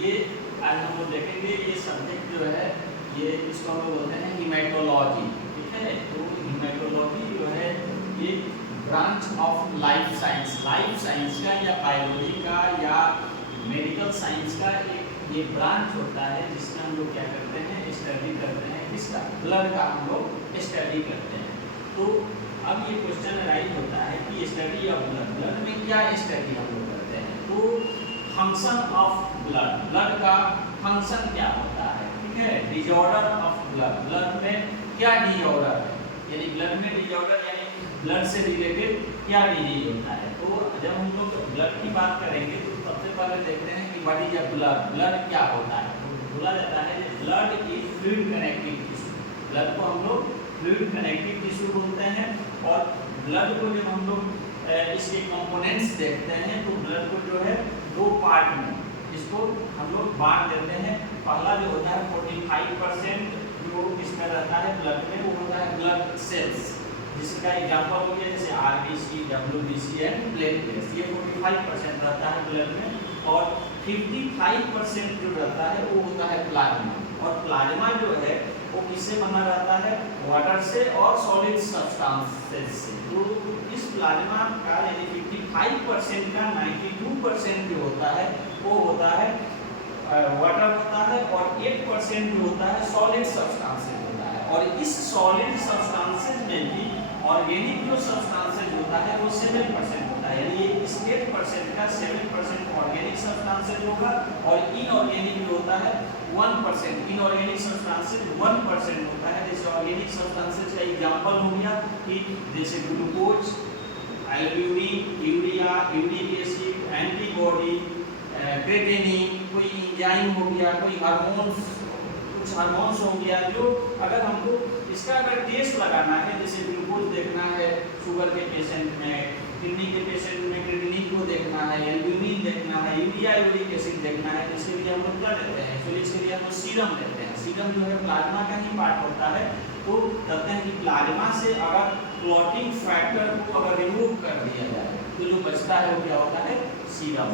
ये आज हम लोग देखेंगे। ये सब्जेक्ट जो है ये इसको हम लोग बोलते हैं हीमेटोलॉजी, ठीक है। तो हीमेटोलॉजी जो है ये ब्रांच ऑफ लाइफ साइंस का या बायोलॉजी का या मेडिकल साइंस का एक ये ब्रांच होता है जिसमें हम लोग क्या करते हैं, स्टडी करते हैं। किसका? ब्लड का हम लोग स्टडी करते हैं। तो अब ये क्वेश्चन राइज होता है कि स्टडी ऑफ ब्लड में क्या स्टडी हम लोग करते हैं। तो फंक्शन ऑफ ब्लड का फंक्शन क्या होता है, ठीक है। डिजॉर्डर ऑफ ब्लड में क्या डिजॉर्डर है, यानी ब्लड में डिजॉर्डर यानी ब्लड से रिलेटेड क्या डिजीज होता है। तो जब हम लोग ब्लड की बात करेंगे तो सबसे पहले देखते हैं कि व्हाट इज ब्लड क्या होता है। तो बोला जाता है blood is fluid connective tissue. Blood को हम लोग फ्लूइड कनेक्टिव टिश्यू बोलते हैं। और ब्लड को जब हम लोग इसके कंपोनेंट्स देखते हैं तो ब्लड को जो है दो पार्ट में इसको हम लोग बांट देते हैं। पहला जो होता है 45% जो इसमें रहता है ब्लड में वो होता है ब्लड सेल्स, जिसका एग्जांपल हो गया जैसे आरबीसी, डब्ल्यूबीसी एंड प्लेटलेट्स। ये 45% रहता है ब्लड में। और 55% जो रहता है वो होता है प्लाज्मा। और प्लाज्मा जो है वो किससे बना रहता है? वाटर से और सॉलिड सब्सटेंसेस से। तो इस प्लाज्मा का यानी 55% का 92% जो होता है वो होता है वाटर होता है और 8% जो होता है सॉलिड सब्सटेंसेस होता है। और इस सॉलिड सब्सटेंसेस में भी ऑर्गेनिक जो सब्सटेंसेस होता है वो 7% होता है। यानी इस 8% का 7% ऑर्गेनिक सब्सटेंसेस होगा और इनऑर्गेनिक जो होता है 1%। इनऑर्गेनिक सब्सटेंसेस 1% होता है। जैसे ऑर्गेनिक सब्सटेंसेस का एग्जांपल हो गया कि जैसे glucose, albumin, urea, uric acid, antibody, creatinine, कोई एंजाइम हो गया, कोई हार्मोन्स, कुछ हार्मोन्स हो गया। जो अगर हमको इसका अगर टेस्ट लगाना है, जैसे ग्लूकोज देखना है शुगर के पेशेंट में, किडनी के पेशेंट में क्रेटिनिन को देखना है, एल्ब्यूमिन देखना है, यूरिया यूरिक एसिड देखना है, इसके लिए हम लोग क्या लेते हैं? तो इसके लिए हम लोग सीरम लेते हैं। सीरम जो है प्लाज्मा का ही पार्ट होता है। तो कहते हैं कि प्लाज्मा से अगर क्लॉटिंग फैक्टर को अगर रिमूव कर दिया जाए तो जो बचता है वो क्या होता है? सीरम।